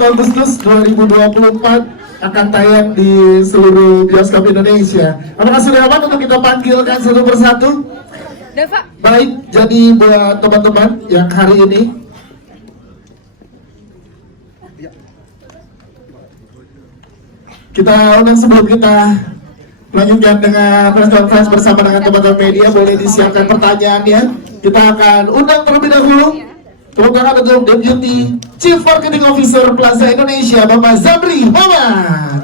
Agustus 2024 akan tayang di seluruh bioskop Indonesia. Apakah sudah aman untuk kita panggilkan satu persatu? Baik, jadi buat teman-teman yang hari ini kita undang, sebelum kita lanjutkan dengan press conference bersama dengan teman-teman media, boleh disiapkan pertanyaannya. Kita akan undang terlebih dahulu tepuk tangan untuk Deputy Chief Marketing Officer Plaza Indonesia, Bapak Zamri Muhammad.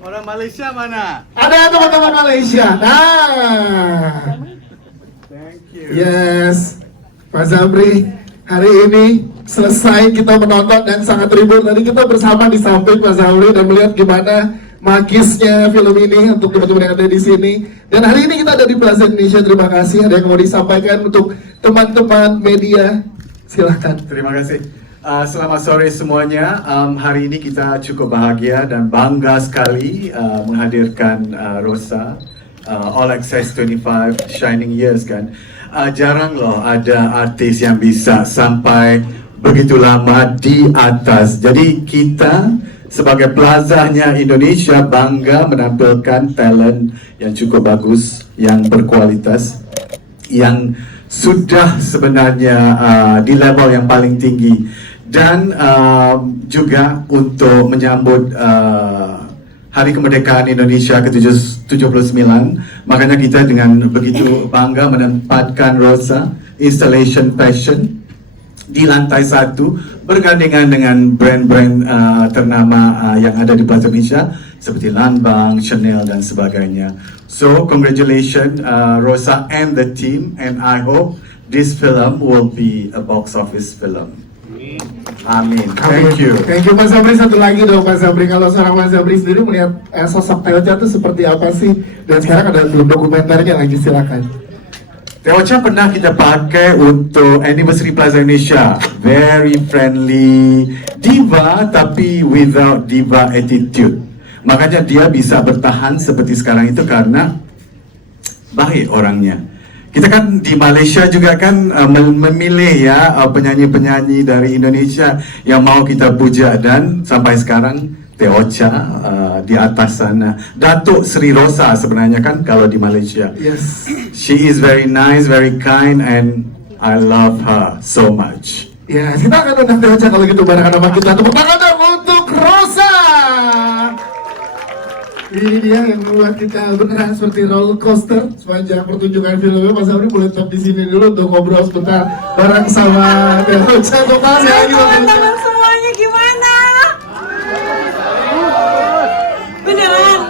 Orang Malaysia mana? Ada teman-teman Malaysia. Nah, Thank you. yes, Pak Zamri, hari ini selesai kita menonton dan sangat terhibur. Tadi kita bersama di samping Pak Zamri dan melihat gimana magisnya film ini untuk teman-teman yang ada di sini. Dan hari ini kita ada di Plaza Indonesia. Terima kasih. Ada yang mau disampaikan untuk teman-teman media? Silahkan. Terima kasih. Selamat sore semuanya. Hari ini kita cukup bahagia dan bangga sekali menghadirkan Rosa All Access 25 Shining Years kan. Jarang loh ada artis yang bisa sampai begitu lama di atas. Jadi kita sebagai plazanya Indonesia bangga menampilkan talent yang cukup bagus, yang berkualitas, yang sudah sebenarnya di level yang paling tinggi. Dan juga untuk menyambut Hari Kemerdekaan Indonesia ke-79, makanya kita dengan begitu bangga menempatkan Rosa Installation Fashion di lantai 1 bergandengan dengan brand-brand ternama yang ada di Plaza Indonesia seperti Lanvin, Chanel dan sebagainya. So congratulations Rosa and the team, and I hope this film will be a box office film. Amin. Thank you. Thank you Pak Zamri. Satu lagi dong Pak Zamri, kalau seorang Pak Zamri sendiri melihat sosok Teocha itu seperti apa sih? Dan sekarang ada film dokumenternya lagi, silakan. Teocha pernah kita pakai untuk Anniversary Plaza Indonesia. Very friendly diva tapi without diva attitude. Makanya dia bisa bertahan seperti sekarang itu karena baik orangnya. Kita kan di Malaysia juga kan memilih ya penyanyi-penyanyi dari Indonesia yang mau kita puja, dan sampai sekarang Teocha di atas sana. Datuk Sri Rosa sebenarnya kan kalau di Malaysia. Yes. She is very nice, very kind, and I love her so much. Ya, kita akan undang Teocha kalau gitu barengan sama kita. Tepuk tangan dong untuk Rosa. Ini dia yang membuat kita beneran seperti roller coaster sepanjang pertunjukan filmnya. Mas Zamri boleh tetap di sini dulu untuk ngobrol sebentar bareng sama Teocha. Tepuk tangan ya, teman-teman semuanya, gimana? Beneran?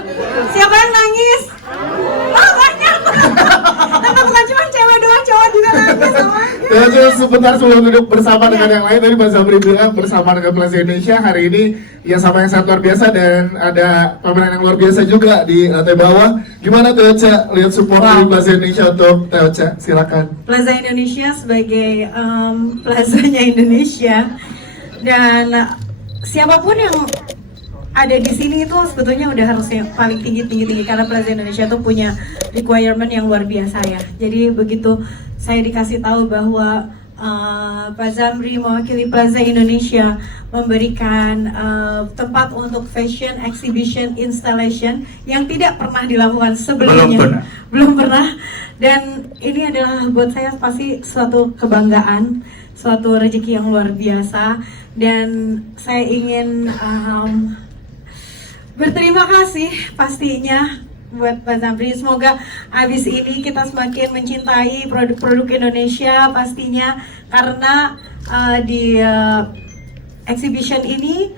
Siapa yang nangis? Oh, banyak. Karena bukan cuma cewek doang, cowok juga nangis sama. Teocha sebentar sebelum duduk bersama dengan yang lain, tadi Mas Zamri bilang bersama dengan Plaza Indonesia hari ini ya sama yang sangat luar biasa, dan ada pameran yang luar biasa juga di lantai bawah. Gimana Teocha lihat support dari Plaza Indonesia untuk Teocha? Silakan. Plaza Indonesia sebagai plazanya Indonesia, dan siapapun yang ada di sini itu sebetulnya udah harus yang paling tinggi karena Plaza Indonesia tuh punya requirement yang luar biasa ya. Jadi begitu saya dikasih tahu bahwa Pak Zamri mewakili Plaza Indonesia memberikan tempat untuk fashion exhibition installation yang tidak pernah dilakukan sebelumnya. Belum pernah. Dan ini adalah buat saya pasti suatu kebanggaan, suatu rezeki yang luar biasa, dan saya ingin berterima kasih pastinya buat Pak Zamri. Semoga habis ini kita semakin mencintai produk-produk Indonesia pastinya, karena di exhibition ini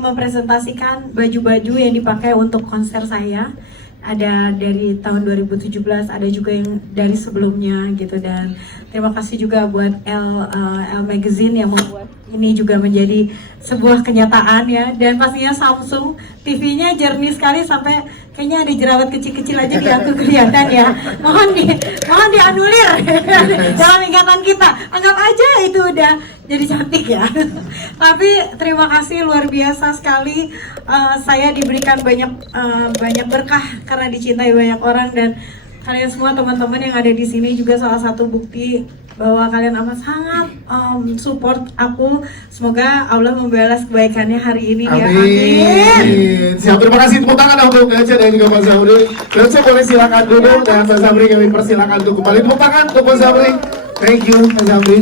mempresentasikan baju-baju yang dipakai untuk konser saya. Ada dari tahun 2017, ada juga yang dari sebelumnya gitu. Dan terima kasih juga buat L Magazine yang membuat ini juga menjadi sebuah kenyataan ya. Dan pastinya Samsung TV-nya jernih sekali sampai kayaknya ada jerawat kecil-kecil aja di aku kelihatan ya. Mohon dianulir dalam ingatan kita. Anggap aja itu udah jadi cantik ya. Tapi terima kasih luar biasa sekali. Saya diberikan banyak berkah karena dicintai banyak orang, dan kalian semua teman-teman yang ada di sini juga salah satu bukti bahwa kalian amat sangat support aku. Semoga Allah membalas kebaikannya hari ini ya. Amin. Siap, terima kasih. Tepuk tangan untuk Ece dan juga Mas Zabri. Ece boleh silakan duduk dan Mas Zabri kami persilakan untuk kembali. Tepuk tangan untuk Mas Zabri. Thank you Mas Zabri.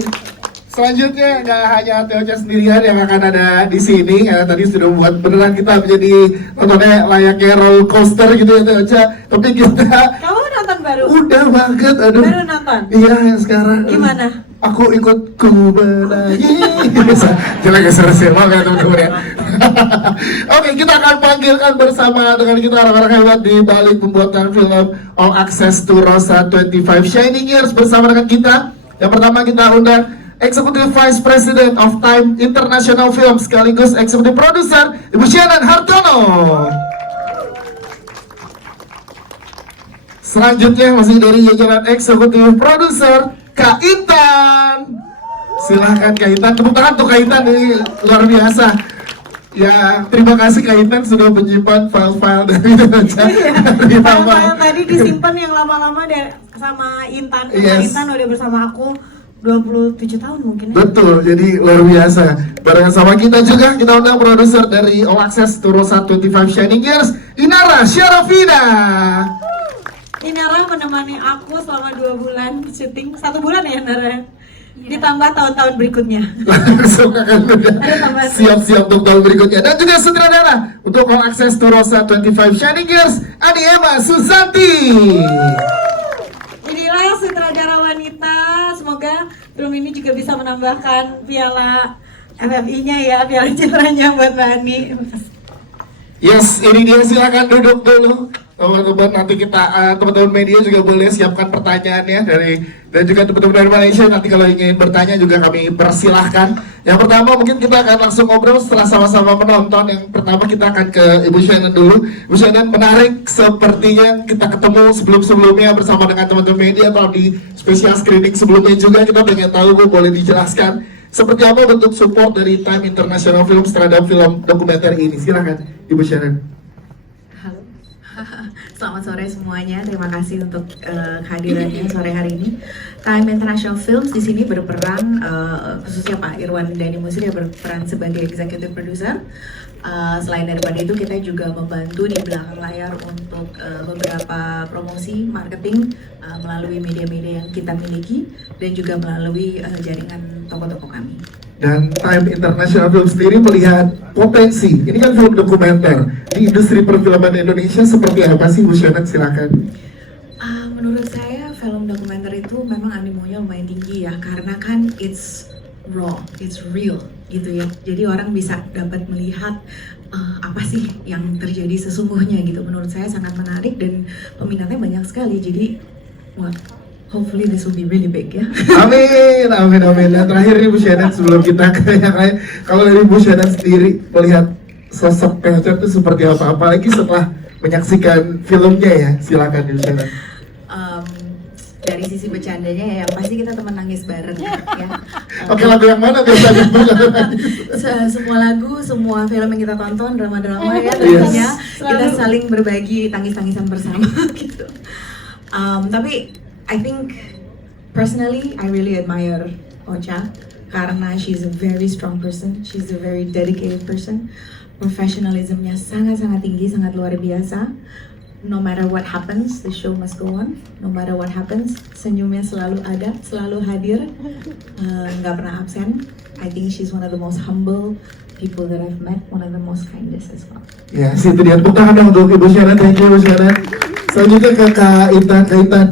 Selanjutnya nggak hanya Teoce sendirian yang akan ada di sini, karena tadi sudah membuat beneran kita menjadi nontonnya layaknya roller coaster gitu ya Teoce. Tapi kita Kamu nonton baru? udah banget, aduh. Baru nonton? Iya yang sekarang. Gimana? Aku ikut ku menangis. Jangan geser-geser banget teman-teman ya. Oke, kita akan panggilkan bersama dengan kita orang-orang hebat di balik pembuatan film All Access to Rosa 25 Shining Years bersama dengan kita. Yang pertama kita undang Executive Vice President of Time International Film sekaligus Executive Producer Ibu Shannon Hartono. Selanjutnya masih dari jajaran Executive Producer Kak Intan. Silahkan Kak Intan, tepuk tangan untuk Kak Intan, ini luar biasa. Ya, terima kasih Kak Intan sudah menyimpan file-file dari File-file tadi disimpan yang lama-lama sama Intan. Yes. Intan udah bersama aku 27 tahun mungkin ya. Betul, jadi luar biasa. Barengan sama kita juga, kita undang produser dari All Access to Rosa 25 Shining Years, Inara Syarafina. Inara menemani aku selama 2 bulan syuting. 1 bulan ya Nara? Ditambah tahun-tahun berikutnya. Langsung akan siap-siap untuk tahun berikutnya. Dan juga sutradara untuk All Access to Rosa 25 Shining Years, Adi Emma Susanti. Inilah sutradara wanita. Semoga film ini juga bisa menambahkan piala FFI-nya ya, piala citranya buat Mbak Ani. Yes, ini dia, silakan duduk dulu. Teman-teman, nanti kita teman-teman media juga boleh siapkan pertanyaannya dan juga teman-teman dari Malaysia nanti kalau ingin bertanya juga kami persilahkan. Yang pertama mungkin kita akan langsung ngobrol setelah sama-sama menonton. Yang pertama kita akan ke Ibu Shannon dulu. Ibu Shannon, menarik sepertinya kita ketemu sebelum-sebelumnya bersama dengan teman-teman media atau di special screening sebelumnya juga. Kita pengen tahu, Bu, boleh dijelaskan seperti apa bentuk support dari Time International Film terhadap film dokumenter ini. Silakan Ibu Shannon. Halo, selamat sore semuanya. Terima kasih untuk kehadirannya sore hari ini. Time International Films di sini berperan, khususnya Pak Irwan Dhani Musri berperan sebagai executive producer. Selain daripada itu, kita juga membantu di belakang layar untuk beberapa promosi, marketing melalui media-media yang kita miliki dan juga melalui jaringan toko-toko kami. Dan Time International Film sendiri melihat potensi, ini kan film dokumenter, di industri perfilman Indonesia seperti apa sih Bu Shannon, silakan. Menurut saya film dokumenter itu memang animonya lumayan tinggi ya, karena kan it's raw, it's real gitu ya. Jadi orang bisa dapat melihat apa sih yang terjadi sesungguhnya gitu. Menurut saya sangat menarik dan peminatnya banyak sekali. Jadi wah, hopefully this will be really big ya. Amin, amin, amin. Dan terakhir nih Bu Shannon, sebelum kita ke yang lain, kalau dari Bu Shannon sendiri melihat sosok Teoce itu seperti apa, apalagi setelah menyaksikan filmnya ya, silakan Bu Shannon. Dari sisi bercandanya ya, yang pasti kita teman nangis bareng ya. Oke, lagu yang mana biasanya Bu? Semua lagu, semua film yang kita tonton, drama-drama ya tentunya kita saling berbagi tangis-tangisan bersama gitu. Tapi I think personally I really admire Ocha karena she's a very strong person, she's a very dedicated person. Professionalismnya sangat-sangat tinggi, sangat luar biasa. No matter what happens, the show must go on. No matter what happens, senyumnya selalu ada, selalu hadir, nggak pernah absen. I think she's one of the most humble people that I've met, one of the most kindest as well. Ya, situ dia. Tepuk tangan dong untuk Ibu Shannon, thank you Ibu Shannon. Selanjutnya ke Kak Intan, Kak Intan.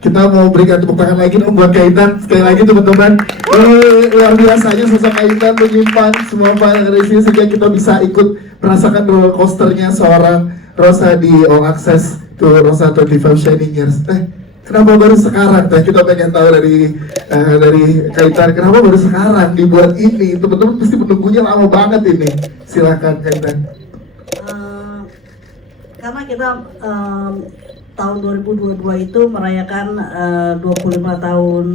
Kita mau berikan tepuk tangan lagi dong buat Kak Intan. Sekali lagi teman-teman, ini luar biasanya sosok Kak Intan menyimpan semua file dari sini sehingga kita bisa ikut merasakan roller coasternya seorang Rosa di All Access to Rosa 25 Shining Years. Kenapa baru sekarang? Kita pengen tahu dari Kak Intan, kenapa baru sekarang dibuat ini? Teman-teman pasti menunggunya lama banget ini. Silakan Kak Intan. Karena kita tahun 2022 itu merayakan 25 tahun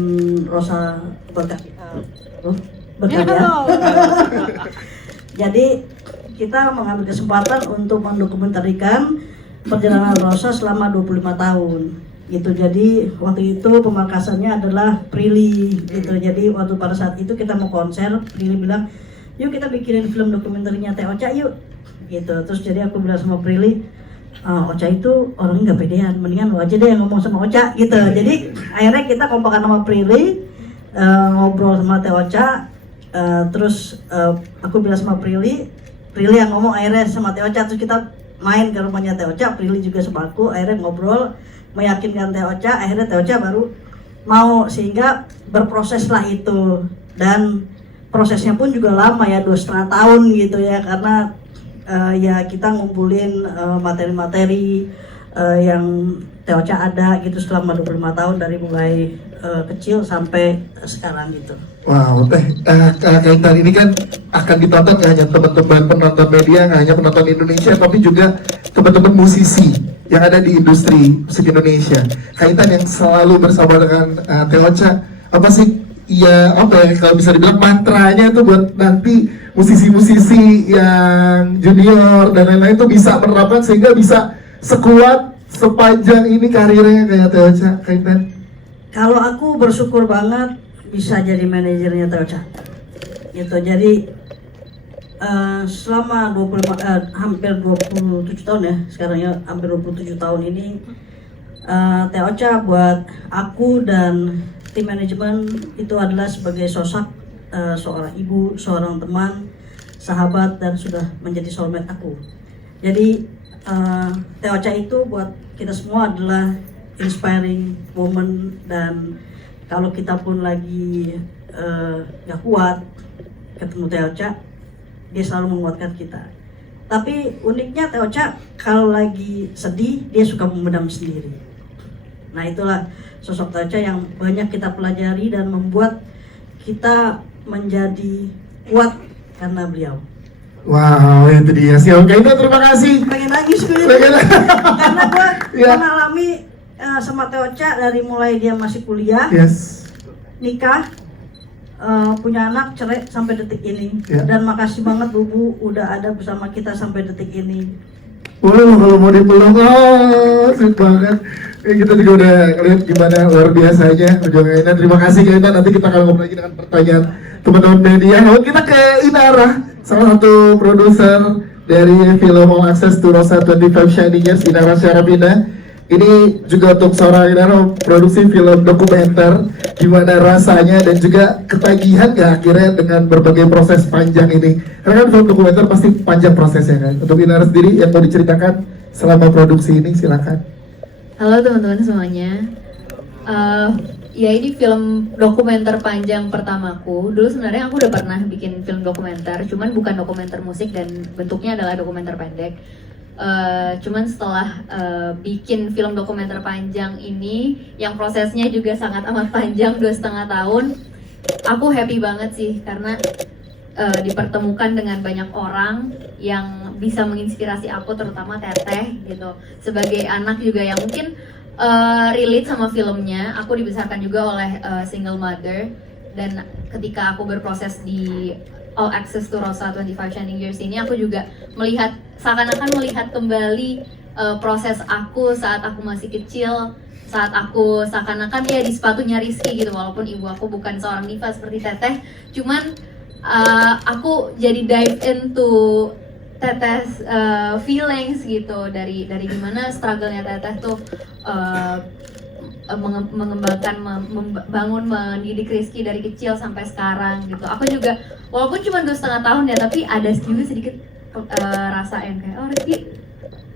Rosa berkarya. Jadi kita mengambil kesempatan untuk mendokumentarikan perjalanan Rosa selama 25 tahun. gitu. Jadi waktu itu pemangkasannya adalah Prilly gitu. Jadi waktu pada saat itu kita mau konser, Prilly bilang, yuk kita bikinin film dokumenternya Teh Ocha yuk gitu. Terus jadi aku bilang sama Prilly, Ocha itu orangnya nggak pedean, mendingan lo aja deh yang ngomong sama Ocha gitu. Jadi akhirnya kita kompakan sama Prilly, ngobrol sama Teh Ocha, terus aku bilang sama Prilly yang ngomong akhirnya sama Teh Ocha. Terus kita main ke rumahnya Teh Ocha, Prilly juga sama aku, akhirnya ngobrol, meyakinkan Teh Ocha, akhirnya Teh Ocha baru mau, sehingga berproseslah itu. Dan prosesnya pun juga lama ya, 2,5 tahun gitu ya, karena ya kita ngumpulin materi-materi yang Teh Ocha ada gitu selama 25 tahun dari mulai kecil sampai sekarang gitu. Wow, kaitan ini kan akan ditonton nggak hanya teman-teman penonton media, nggak hanya penonton Indonesia, tapi juga teman-teman musisi yang ada di industri musik Indonesia. Kaitan yang selalu bersama dengan Teh Ocha, apa sih? Ya, apa ya, kalau bisa dibilang mantranya itu buat nanti musisi-musisi yang junior dan lain-lain itu bisa menerapkan sehingga bisa sekuat sepanjang ini karirnya kayak Teh Ocha, Kaitan. Kalau aku bersyukur banget bisa jadi manajernya Teh Ocha gitu. Jadi selama hampir 27 tahun ya, sekarang ya hampir 27 tahun ini, Teh Ocha buat aku dan tim manajemen itu adalah sebagai sosok seorang ibu, seorang teman, sahabat, dan sudah menjadi soulmate aku. Jadi Teh Ocha itu buat kita semua adalah inspiring woman, dan kalau kita pun lagi gak kuat ketemu Teh Ocha, dia selalu menguatkan kita. Tapi uniknya Teh Ocha kalau lagi sedih dia suka memendam sendiri. Nah itulah sosok Teh Ocha yang banyak kita pelajari dan membuat kita menjadi kuat karena beliau. Wow, itu dia sih. Oke, itu terima kasih. Pengen nangis gue karena gue mengalami sama Teh Ocha dari mulai dia masih kuliah, Yes. nikah, punya anak, cerai sampai detik ini. Ya. Dan makasih banget Bubu udah ada bersama kita sampai detik ini. Kalau mau dipeluk, sweet banget. Kita juga udah lihat gimana luar biasanya perjuangannya. Terima kasih Kaitan. Nanti kita akan ngobrol lagi dengan pertanyaan teman-teman media. Lalu kita ke Inara, salah satu produser dari film All Access to Rosa 25 Shining Years, Inara Syarabina. Ini juga untuk seorang Inara produksi film dokumenter, gimana rasanya dan juga ketagihan ya akhirnya dengan berbagai proses panjang ini. Karena kan film dokumenter pasti panjang prosesnya kan. Untuk Inara sendiri yang mau diceritakan selama produksi ini, silakan. Halo teman-teman semuanya. Ya ini film dokumenter panjang pertamaku. Dulu sebenarnya aku udah pernah bikin film dokumenter, cuman bukan dokumenter musik dan bentuknya adalah dokumenter pendek. Cuman setelah bikin film dokumenter panjang ini, yang prosesnya juga sangat amat panjang, 2,5 tahun, aku happy banget sih karena dipertemukan dengan banyak orang yang bisa menginspirasi aku, terutama Teteh gitu. Sebagai anak juga yang mungkin relate sama filmnya, aku dibesarkan juga oleh single mother, dan ketika aku berproses di All Access to Rosa 25 Shining Years ini, aku juga melihat, seakan-akan melihat kembali proses aku saat aku masih kecil, saat aku seakan-akan ya di sepatunya Rizky gitu, walaupun ibu aku bukan seorang diva seperti Teteh, cuman aku jadi dive into Teteh's feelings gitu, dari gimana struggle-nya Teteh tuh mengembangkan, membangun, mendidik Rizky dari kecil sampai sekarang gitu. Aku juga walaupun cuma 2,5 tahun ya, tapi ada juga sedikit rasain kayak, oh Rizky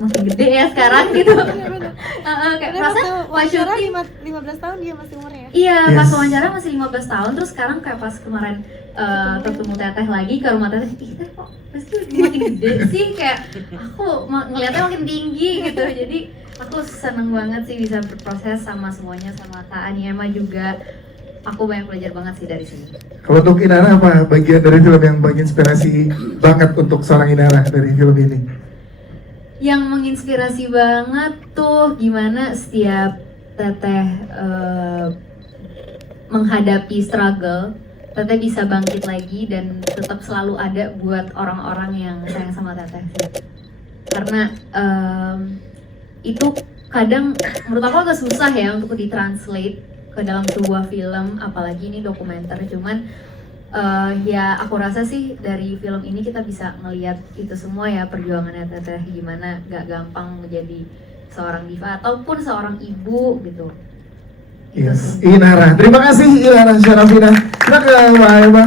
makin gede ya sekarang gitu. Kayak perasaan pas syuting 15 tahun dia masih umurnya. iya, Yes. pas wawancara masih 15 tahun, terus sekarang kayak pas kemarin ketemu Teteh lagi ke rumah Teteh, ih Teteh kok Rizky makin gede sih, kayak aku ngeliatnya makin tinggi gitu. Jadi aku seneng banget sih bisa berproses sama semuanya, sama Kak Aniema juga. Aku banyak belajar banget sih dari sini. Kalau untuk Inara apa bagian dari film yang menginspirasi banget untuk seorang Inara dari film ini? Yang menginspirasi banget tuh gimana setiap Teteh menghadapi struggle, Teteh bisa bangkit lagi dan tetap selalu ada buat orang-orang yang sayang sama Teteh sih. Karena itu kadang menurut aku agak susah ya untuk ditranslate ke dalam sebuah film, apalagi ini dokumenter. Cuman ya aku rasa sih dari film ini kita bisa ngelihat itu semua ya, perjuangannya Teteh gimana gak gampang menjadi seorang diva ataupun seorang ibu gitu. Yes, Inara. Terima kasih Inara Syarafina. Kita ke Mbak Emma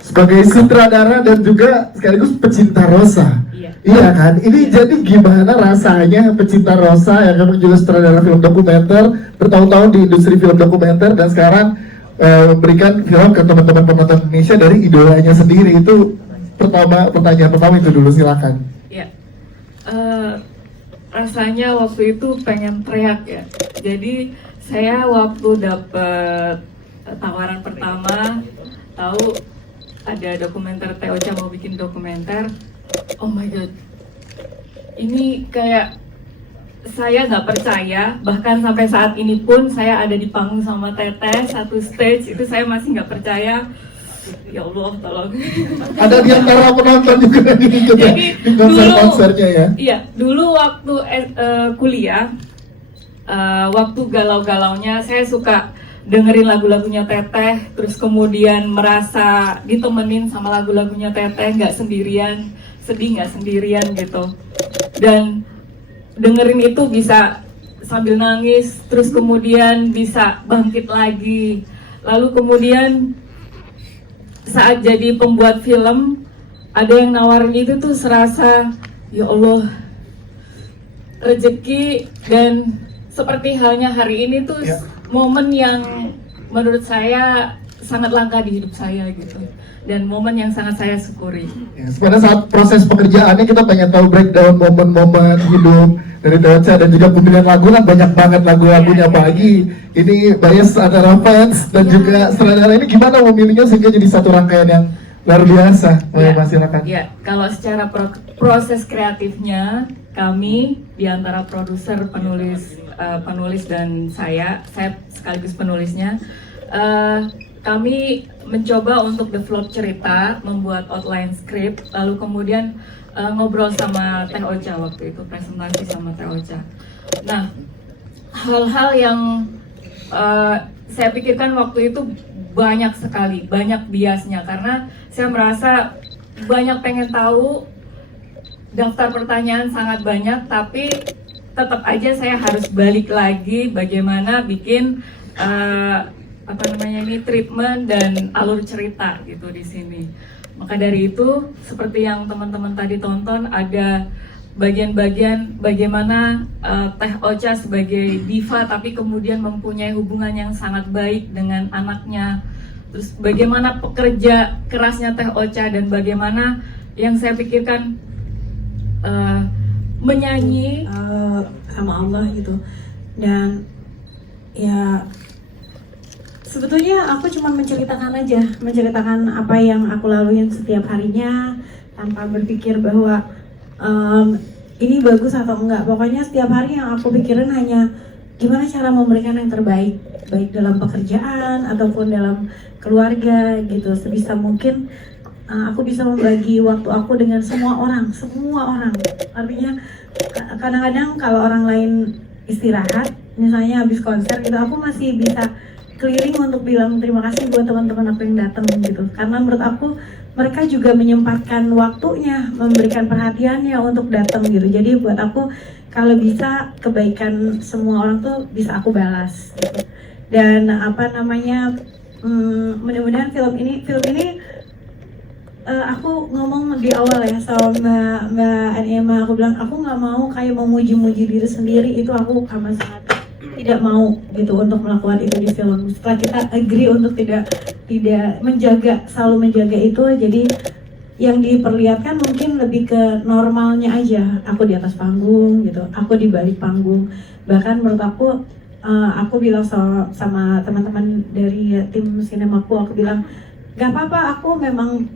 sebagai sutradara dan juga sekaligus pecinta Rosa. Iya kan? Ini jadi gimana rasanya pecinta Rosa yang memang juga sutradara film dokumenter, bertahun-tahun di industri film dokumenter dan sekarang memberikan film ke teman-teman penonton Indonesia dari idolanya sendiri. Itu pertanyaan pertama itu dulu, silakan. Ya, rasanya waktu itu pengen teriak ya. Jadi saya waktu dapet tawaran pertama, tahu ada dokumenter Teh Ocha mau bikin dokumenter, oh my god, ini kayak saya nggak percaya, bahkan sampai saat ini pun saya ada di panggung sama Teteh satu stage itu saya masih nggak percaya. Ya Allah, tolong. Ada di antara penonton juga yang ikut ya, di konser-konsernya ya. Iya, dulu waktu kuliah, waktu galau-galaunya saya suka dengerin lagu-lagunya Teteh, terus kemudian merasa ditemenin sama lagu-lagunya Teteh, nggak sendirian, sedih nggak sendirian gitu. Dan dengerin itu bisa sambil nangis, terus kemudian bisa bangkit lagi. Lalu kemudian saat jadi pembuat film, ada yang nawarin itu tuh serasa, ya Allah, rezeki. Dan seperti halnya hari ini tuh momen yang menurut saya sangat langka di hidup saya gitu, dan momen yang sangat saya syukuri. Ya, pada saat proses pekerjaannya kita pengen tahu breakdown momen-momen hidup dari Teh Ocha dan juga pemilihan lagu kan banyak banget lagu-lagunya pagi. Ini bias antara fans dan juga sutradara, ini gimana memilihnya sehingga jadi satu rangkaian yang luar biasa? Mas, silakan. Ya, kalau secara proses kreatifnya kami di antara produser, penulis dan saya sekaligus penulisnya, kami mencoba untuk develop cerita, membuat outline script, lalu kemudian ngobrol sama Teh Ocha waktu itu, presentasi sama Teh Ocha. Nah, hal-hal yang saya pikirkan waktu itu banyak sekali, banyak biasnya, karena saya merasa banyak pengen tahu, daftar pertanyaan sangat banyak, tapi tetap aja saya harus balik lagi bagaimana bikin treatment dan alur cerita gitu di sini. Maka dari itu, seperti yang teman-teman tadi tonton, ada bagian-bagian bagaimana Teh Ocha sebagai diva tapi kemudian mempunyai hubungan yang sangat baik dengan anaknya. Terus bagaimana pekerja kerasnya Teh Ocha dan bagaimana yang saya pikirkan menyanyi sama Allah gitu. Dan ya sebetulnya aku cuma menceritakan apa yang aku laluin setiap harinya tanpa berpikir bahwa ini bagus atau enggak. Pokoknya setiap hari yang aku pikirin hanya gimana cara memberikan yang terbaik, baik dalam pekerjaan ataupun dalam keluarga gitu. Sebisa mungkin aku bisa membagi waktu aku dengan semua orang. Artinya kadang-kadang kalau orang lain istirahat, misalnya habis konser gitu, aku masih bisa keliling untuk bilang terima kasih buat teman-teman aku yang datang gitu. Karena menurut aku mereka juga menyempatkan waktunya, memberikan perhatiannya untuk datang gitu. Jadi buat aku kalau bisa kebaikan semua orang tuh bisa aku balas gitu. Dan mudah-mudahan film ini aku ngomong di awal ya sama Mbak Emma, aku bilang aku nggak mau kayak memuji-muji diri sendiri, itu aku amat sangat tidak mau gitu untuk melakukan itu di film. Setelah kita agree untuk tidak selalu menjaga itu, jadi yang diperlihatkan mungkin lebih ke normalnya aja. Aku di atas panggung gitu, aku di balik panggung. Bahkan menurut aku bilang sama teman-teman dari tim sinemaku, aku bilang gak apa-apa, aku memang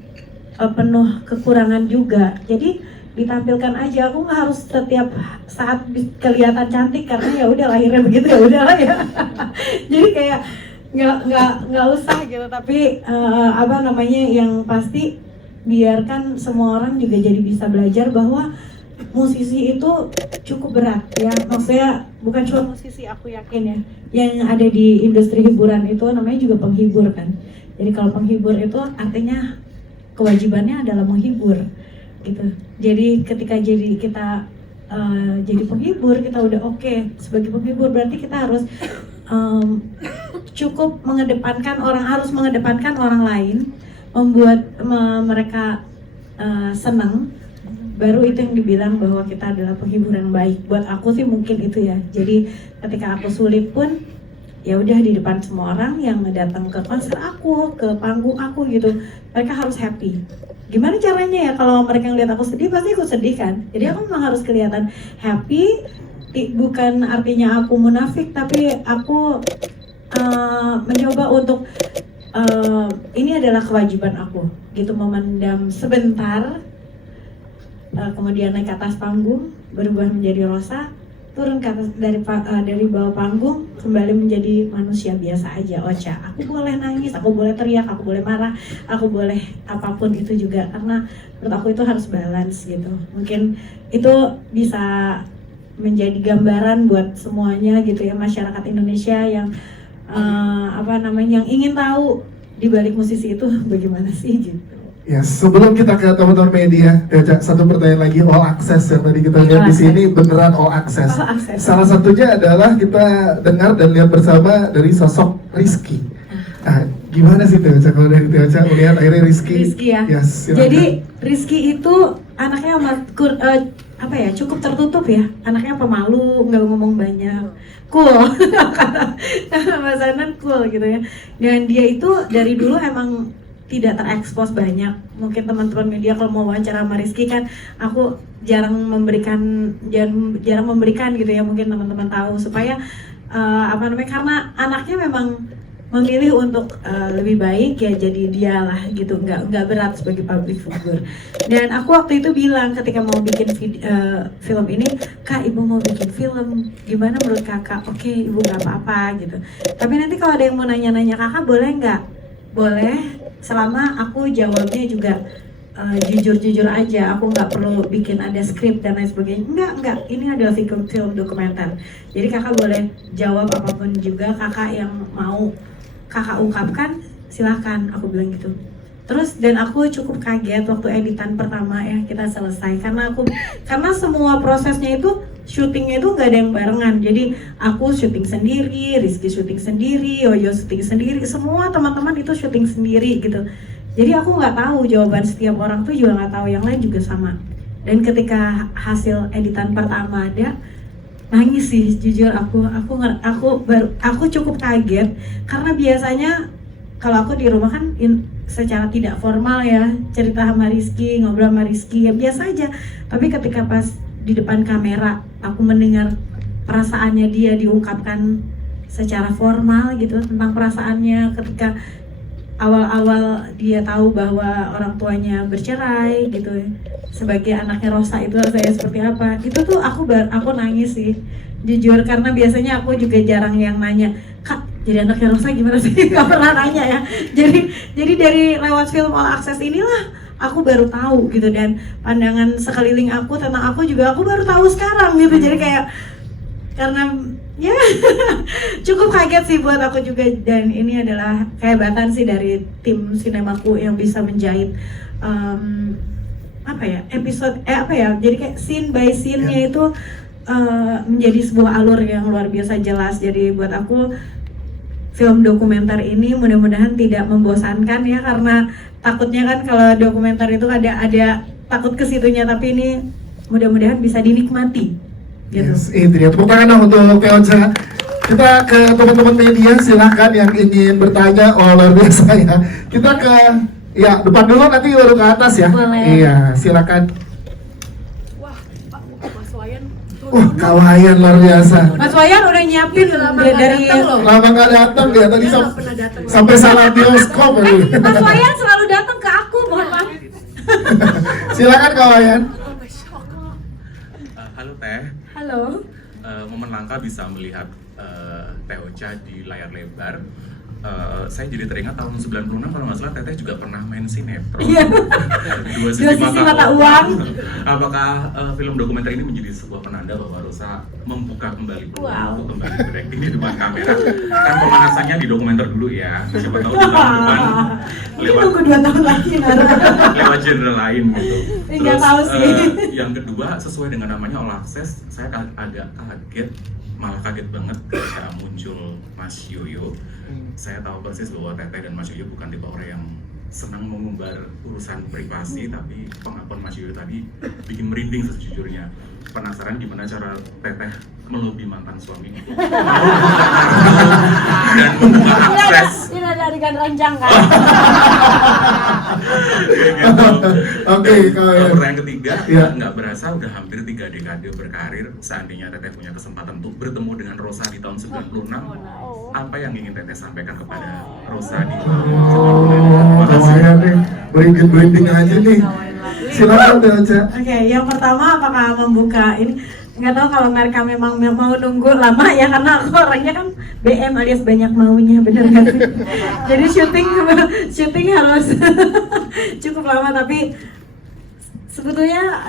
penuh kekurangan juga. Jadi ditampilkan aja, aku nggak harus setiap saat kelihatan cantik karena ya udah lahirnya begitu, ya udahlah ya. Jadi kayak nggak usah gitu, tapi yang pasti biarkan semua orang juga jadi bisa belajar bahwa musisi itu cukup berat ya, maksudnya bukan cuma musisi, aku yakin ya yang ada di industri hiburan itu namanya juga penghibur kan. Jadi kalau penghibur itu artinya kewajibannya adalah menghibur gitu. Jadi ketika kita jadi penghibur, kita udah oke sebagai penghibur, berarti kita harus cukup harus mengedepankan orang lain, membuat mereka senang, baru itu yang dibilang bahwa kita adalah penghibur yang baik. Buat aku sih mungkin itu ya. Jadi ketika aku sulit pun ya udah di depan semua orang yang datang ke konser aku, ke panggung aku gitu, mereka harus happy. Gimana caranya ya, kalau mereka ngeliat aku sedih pasti aku sedih kan. Jadi aku memang harus kelihatan happy, bukan artinya aku munafik, tapi aku mencoba untuk ini adalah kewajiban aku gitu, memendam sebentar, kemudian naik ke atas panggung, berubah menjadi Rosa, turun ke atas dari bawah panggung, kembali menjadi manusia biasa aja, Ocha. Aku boleh nangis, aku boleh teriak, aku boleh marah, aku boleh apapun itu juga, karena menurut aku itu harus balance gitu. Mungkin itu bisa menjadi gambaran buat semuanya gitu ya, masyarakat Indonesia yang yang ingin tahu di balik musisi itu bagaimana sih gitu. Ya, sebelum kita ke teman-teman media, satu pertanyaan lagi, all access yang tadi kita lihat di sini beneran all access. All access. Salah satunya adalah kita dengar dan lihat bersama dari sosok Rizky. Nah, gimana sih Teocha kalau dari Teocha melihat akhirnya Rizky? Ya. Yes, silakan. Jadi Rizky itu anaknya cukup tertutup ya. Anaknya pemalu, nggak ngomong banyak. Cool. Kata Mas Anan cool gitu ya. Dan dia itu dari dulu emang tidak terekspos banyak. Mungkin teman-teman media kalau mau wawancara sama Rizky kan, aku jarang memberikan gitu ya, mungkin teman-teman tahu supaya karena anaknya memang memilih untuk lebih baik ya, jadi dialah gitu, nggak berat sebagai public figure. Dan aku waktu itu bilang ketika mau bikin film ini, Kak, ibu mau bikin film, gimana menurut kakak? Oke, ibu nggak apa-apa gitu. Tapi nanti kalau ada yang mau nanya-nanya kakak, boleh nggak? Boleh, selama aku jawabnya juga jujur-jujur aja, aku nggak perlu bikin ada skrip dan lain sebagainya. Enggak, ini adalah film dokumenter. Jadi kakak boleh jawab apapun juga kakak yang mau kakak ungkapkan, silahkan, aku bilang gitu. Terus dan aku cukup kaget waktu editan pertama ya kita selesai, karena semua prosesnya itu, syutingnya itu nggak ada yang barengan. Jadi aku syuting sendiri, Rizky syuting sendiri, Yoyo syuting sendiri, semua teman-teman itu syuting sendiri gitu. Jadi aku nggak tahu jawaban setiap orang tuh, juga nggak tahu yang lain juga sama. Dan ketika hasil editan pertama ada, nangis sih jujur. Aku cukup kaget, karena biasanya kalau aku di rumah kan secara tidak formal ya, cerita sama Rizky, ngobrol sama Rizky ya biasa aja. Tapi ketika pas di depan kamera, aku mendengar perasaannya dia diungkapkan secara formal gitu, tentang perasaannya ketika awal-awal dia tahu bahwa orang tuanya bercerai gitu ya. Sebagai anaknya Rosa itu saya seperti apa, itu tuh aku nangis sih jujur, karena biasanya aku juga jarang yang nanya, Kak, jadi anaknya Rosa gimana sih? Gak pernah nanya ya. Jadi dari lewat film All Access inilah aku baru tahu gitu, dan pandangan sekeliling aku tentang aku juga aku baru tahu sekarang gitu. Jadi kayak, karena ya cukup kaget sih buat aku juga, dan ini adalah kehebatan sih dari tim sinemaku yang bisa menjahit jadi kayak scene by scene-nya itu menjadi sebuah alur yang luar biasa jelas. Jadi buat aku film dokumenter ini mudah-mudahan tidak membosankan ya, karena takutnya kan kalau dokumenter itu ada takut ke situnya, tapi ini mudah-mudahan bisa dinikmati gitu. Yes, itu dia. Tepuk tangan dong untuk Teocha. Kita ke teman-teman media, silahkan yang ingin bertanya. Oh, luar biasa ya. Kita ke depan dulu, nanti baru ke atas ya. Boleh. Iya, silakan. Wah, Pak, Mas Wayan. Kak Wayan luar biasa. Mas Wayan udah nyiapin dari Lama nggak datang ya, tadi sampai salah bioskop ya. Mas Wayan selalu datang ke aku, mohon maaf. Silakan Kak Wayan. Halo Teh. Halo. Momen langka bisa melihat Teocha di layar lebar. saya jadi teringat tahun 96 kalau nggak salah Teteh juga pernah main sinetron. Iya. Dua Dua sisi mata uang. Apakah film dokumenter ini menjadi sebuah penanda bahwa Rosa membuka kembali peluang untuk kembali berakting di depan kamera? Kan pemanasannya di dokumenter dulu ya. Siapa tahu di tahun depan lewat Tunggu 2 tahun lagi Nara. lewat genre lain gitu. Nggak tahu sih. Yang kedua, sesuai dengan namanya All Access, saya agak kaget, malah kaget banget ketika muncul Mas Yoyo. Saya tahu persis bahwa Teteh dan Mas Yoyo bukan tipe orang yang senang mengumbar urusan privasi, tapi pengakuan Mas Yoyo tadi bikin merinding sejujurnya. Penasaran gimana cara Teteh melobi mantan suami untuk dan membuka akses. Ini dari ranjang kan. Kayak gitu. Oke, kalau yang- Pertanyaan ketiga, Iya. nggak berasa udah hampir 3 dekade berkarir. Seandainya Teteh punya kesempatan untuk bertemu dengan Rosa di tahun 96, apa yang ingin Teteh sampaikan kepada Rosa di tahun 96? Oh, lumayan nih, berinding aja nih. Silakan Teh Ocha. Oke, yang pertama apakah membuka ini? Nggak tahu kalau mereka memang mau nunggu lama ya, karena aku orangnya kan BM alias banyak maunya, bener nggak sih? Jadi syuting harus cukup lama, tapi sebetulnya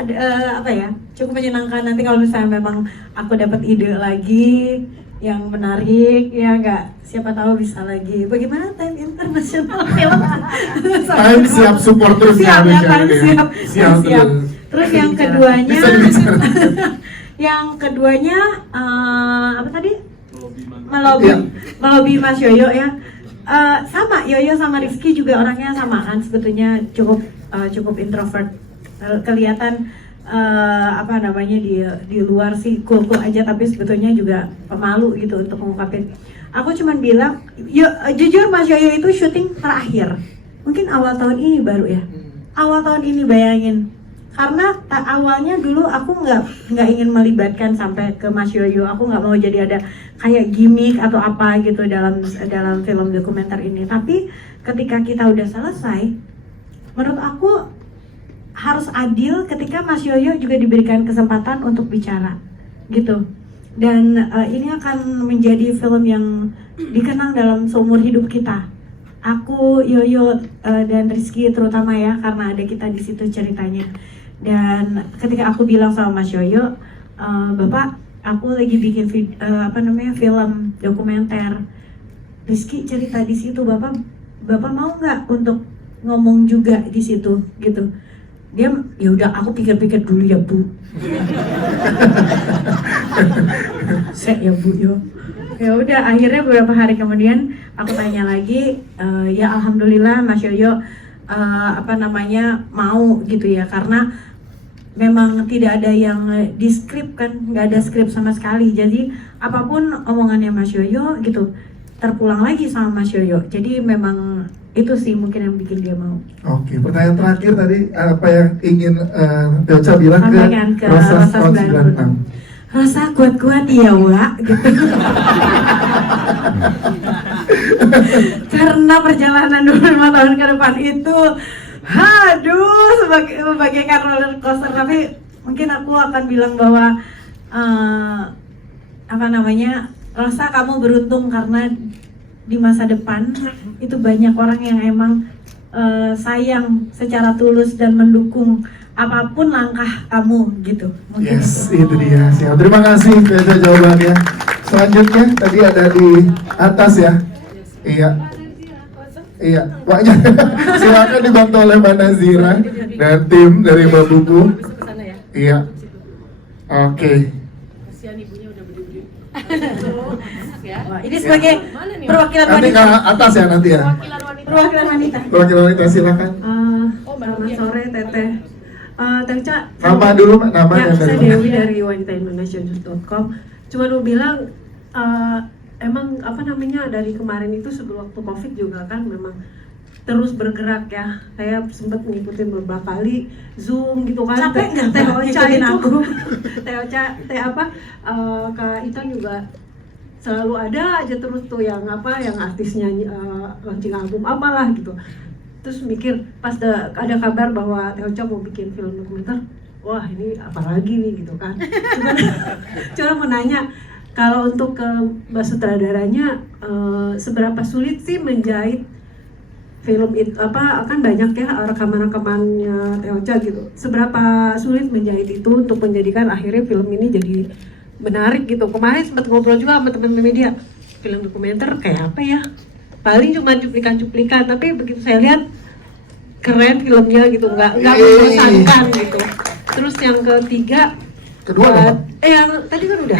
apa ya, cukup menyenangkan. Nanti kalau misalnya memang aku dapat ide lagi yang menarik, ya nggak, siapa tahu bisa lagi. Bagaimana Time International Film? Time siap support terus Siap ya, Indonesia Time ini ya. siap. Siap Siap. terus. Terus yang keduanya, Bisa dibicarakan. yang keduanya apa tadi? Iya. Melobi Mas Yoyo ya. Sama Yoyo sama Rizky juga orangnya sama kan, sebetulnya cukup introvert. Kelihatan apa namanya di luar sih cool aja, tapi sebetulnya juga pemalu gitu untuk mengungkapin. Aku cuman bilang, jujur Mas Yoyo itu syuting terakhir, mungkin awal tahun ini baru ya. Awal tahun ini, bayangin. Karena awalnya dulu aku nggak ingin melibatkan sampai ke Mas Yoyo. Aku nggak mau jadi ada kayak gimmick atau apa gitu dalam film dokumenter ini. Tapi ketika kita udah selesai, menurut aku harus adil ketika Mas Yoyo juga diberikan kesempatan untuk bicara gitu. Dan ini akan menjadi film yang dikenang dalam seumur hidup kita. Aku, Yoyo, dan Rizky terutama ya, karena ada kita di situ ceritanya. Dan ketika aku bilang sama Mas Yoyo, Bapak, aku lagi bikin film dokumenter. Rizky cerita di situ, Bapak mau nggak untuk ngomong juga di situ gitu. Dia, ya udah, aku pikir-pikir dulu ya Bu. Saya ya Bu yo. Ya udah, akhirnya beberapa hari kemudian aku tanya lagi, ya alhamdulillah Mas Yoyo mau gitu ya, karena memang tidak ada yang di skrip kan, nggak ada skrip sama sekali. Jadi apapun omongannya Mas Yoyo gitu terpulang lagi sama Mas Yoyo. Jadi memang itu sih mungkin yang bikin dia mau. Oke, pertanyaan terakhir tadi, apa yang ingin Teh Ocha bilang Sampaikan ke Rosa Rosa tahun 96? Rosa kuat-kuat ya Wak gitu. Karena perjalanan 25 tahun ke depan itu, aduh, bagaikan roller coaster. Tapi mungkin aku akan bilang bahwa Rosa, kamu beruntung karena di masa depan itu banyak orang yang emang sayang secara tulus dan mendukung apapun langkah kamu gitu. Mungkin Yes, itu dia. Siap. Terima kasih Teh Ocha jawabannya. Selanjutnya tadi ada di atas ya. Iya. Iya, Paknya. Silakan dibantu oleh Mbak Nazira dan tim dari Mbak Bubu. Iya. Oke. Kasihan ibunya udah berdiri. Wah, ini sebagai perwakilan Nanti ke wanita. atas ya nanti ya. Perwakilan wanita. Perwakilan wanita silakan. Selamat sore Teteh. Teh Ocha, Nama dulu Mbak, nama ya, dan saya dari Dewi dari wanitaindonesia.com. Cuma mau bilang emang dari kemarin itu sebelum waktu Covid juga kan memang terus bergerak ya. Saya sempat ngikutin beberapa kali Zoom gitu kan. Capek nggak Teh Ocha ngikutin itu? aku? Teh Ocha, Kak Iton juga selalu ada aja terus tuh yang artisnya launching album apalah gitu. Terus mikir pas ada kabar bahwa Teh Ocha mau bikin film dokumenter, wah ini apa lagi nih gitu kan. Cuma mau nanya, Kalau untuk ke Mbak sutradaranya, seberapa sulit sih menjahit film itu, kan banyak ya rekaman-rekamannya Teh Ocha gitu. Seberapa sulit menjahit itu untuk menjadikan akhirnya film ini jadi menarik gitu. Kemarin sempat ngobrol juga sama teman-teman media, film dokumenter kayak apa ya? Paling cuma cuplikan-cuplikan, tapi begitu saya lihat keren filmnya gitu, nggak membosankan gitu. Terus yang ketiga, Kedua apa? yang tadi kan udah.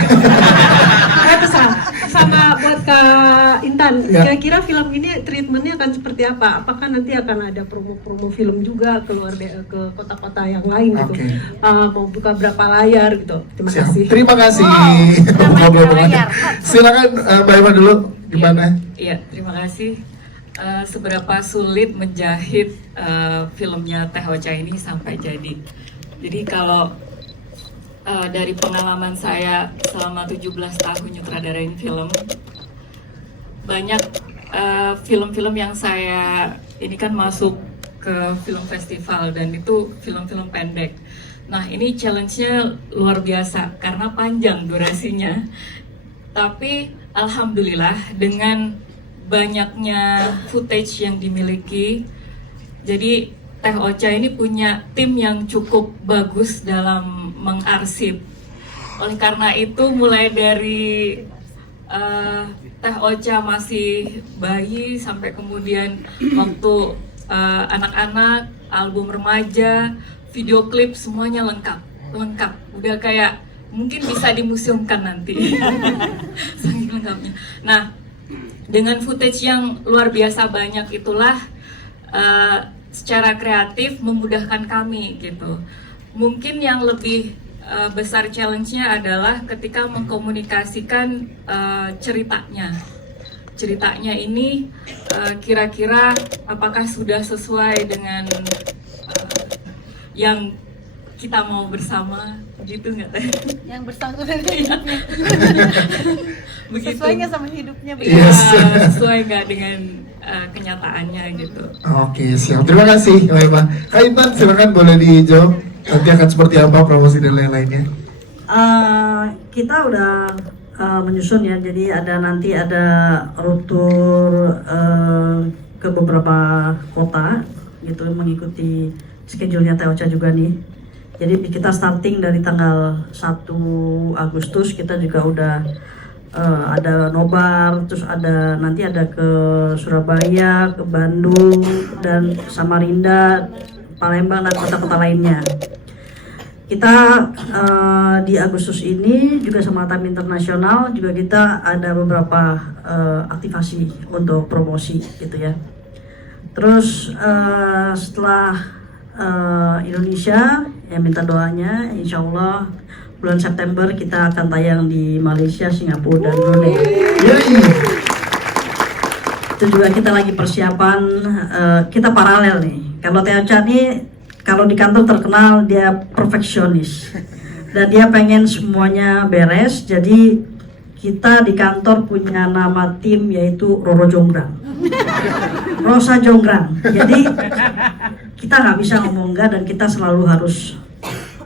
Terserah. Sama buat Kak Intan, Ya. kira-kira film ini treatmentnya akan seperti apa? Apakah nanti akan ada promo-promo film juga keluar ke kota-kota yang lain gitu? Oke. Mau buka berapa layar gitu? Terima Siap. kasih. Terima kasih. Silakan Mbak Eva dulu, gimana? Iya, terima kasih. Seberapa sulit menjahit filmnya Teh Ocha ini sampai jadi. Jadi kalau dari pengalaman saya selama 17 tahun nyutradarain film, banyak film-film yang saya ini kan masuk ke film festival dan itu film-film pendek. Nah ini challenge-nya luar biasa karena panjang durasinya. Tapi alhamdulillah dengan banyaknya footage yang dimiliki, jadi Teh Ocha ini punya tim yang cukup bagus dalam mengarsip. Oleh karena itu mulai dari Teh Ocha masih bayi sampai kemudian waktu anak-anak, album remaja, video klip semuanya lengkap. Udah kayak mungkin bisa dimuseumkan nanti. Saking lengkapnya. Nah, dengan footage yang luar biasa banyak itulah secara kreatif memudahkan kami gitu. Mungkin yang lebih besar challenge-nya adalah ketika mengkomunikasikan ceritanya. Ceritanya ini kira-kira apakah sudah sesuai dengan yang kita mau bersama gitu nggak Teh? Yang bersangkutan hidupnya. Begitu. Sesuai nggak sama hidupnya? Yes. Sesuai nggak dengan kenyataannya gitu. Oke, siap. Terima kasih Mbak Eva. Kak Intan, silakan boleh dijawab. Nanti akan seperti apa promosi dan lain-lainnya? Kita udah menyusun ya, jadi nanti ada road tour ke beberapa kota gitu, mengikuti schedule-nya Teh Ocha juga nih. Jadi kita starting dari tanggal 1 Agustus kita juga udah ada nobar, terus nanti ada ke Surabaya, ke Bandung, dan Samarinda, Palembang, dan kota-kota lainnya. Kita di Agustus ini juga sama Time Internasional juga kita ada beberapa aktivasi untuk promosi gitu ya. Terus setelah Indonesia ya minta doanya, insya Allah bulan September kita akan tayang di Malaysia, Singapura, dan Brunei. Itu juga kita lagi persiapan, kita paralel nih. Kalau Teh Ocha nih kalau di kantor terkenal dia perfeksionis dan dia pengen semuanya beres, jadi kita di kantor punya nama tim yaitu Roro Jonggrang, Rosa Jonggrang. Jadi kita nggak bisa ngomong enggak dan kita selalu harus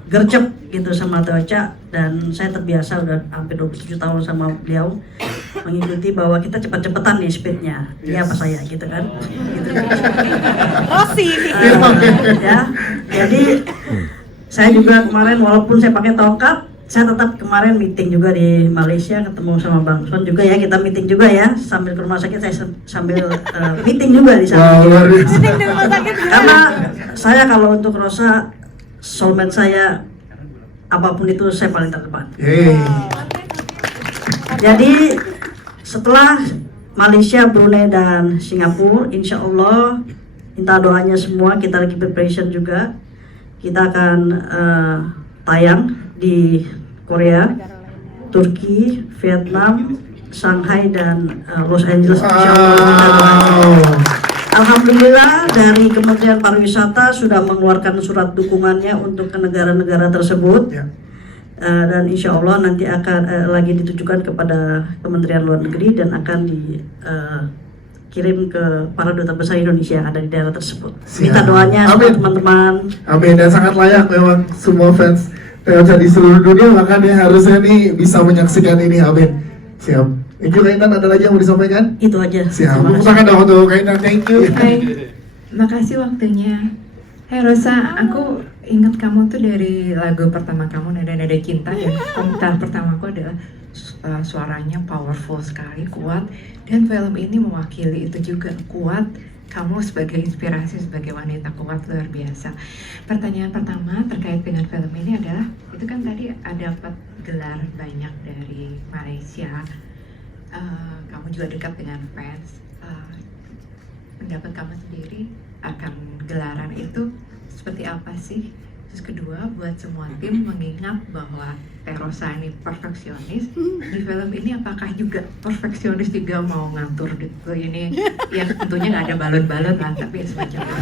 gercep gitu sama Teh Ocha, dan saya terbiasa udah hampir 27 tahun sama beliau mengikuti bahwa kita cepat-cepatan nih speednya, dia apa saya gitu kan, gitu. Rosi. Ya, jadi saya juga kemarin walaupun saya pakai tongkat, saya tetap kemarin meeting juga di Malaysia, ketemu sama Bang Son juga ya, kita meeting juga ya, sambil ke rumah sakit saya sambil meeting juga di sana. Karena saya kalau untuk Rosa, soulmate saya, apapun itu saya paling terdepan. Jadi setelah Malaysia, Brunei, dan Singapura, insya Allah minta doanya semua, kita lagi preparation juga. Kita akan tayang di Korea, Turki, Vietnam, Shanghai, dan Los Angeles. Insya Allah. Alhamdulillah dari Kementerian Pariwisata sudah mengeluarkan surat dukungannya untuk ke negara-negara tersebut. Dan insya Allah nanti akan lagi ditujukan kepada Kementerian Luar Negeri dan akan dikirim ke para duta besar Indonesia yang ada di daerah tersebut. Minta doanya sama teman-teman. Amin, dan sangat layak memang semua fans Teh Ocha di seluruh dunia, makanya harusnya nih bisa menyaksikan ini, amin. Siap. Thank you Kainan, ada lagi yang mau disampaikan? Itu aja. Siap, Terima kasih. tepuk tangan dong untuk Kainan, thank you. Hai, makasih waktunya. Hai Rosa, aku ingat kamu tuh dari lagu pertama kamu, Nada-Nada Cinta, dan komentar pertamaku adalah suaranya powerful sekali, kuat, dan film ini mewakili itu juga, kuat. Kamu sebagai inspirasi, sebagai wanita kuat, luar biasa. Pertanyaan pertama terkait dengan film ini adalah, itu kan tadi ada dapat gelar banyak dari Malaysia. Kamu juga dekat dengan fans. Pendapat kamu sendiri akan gelaran itu seperti apa sih? Terus kedua, buat semua tim, mengingat bahwa Teh Rosa ini perfeksionis, di film ini apakah juga perfeksionis juga mau ngatur gitu ini? Ya tentunya nggak ada balon-balon lah, tapi semacam itu.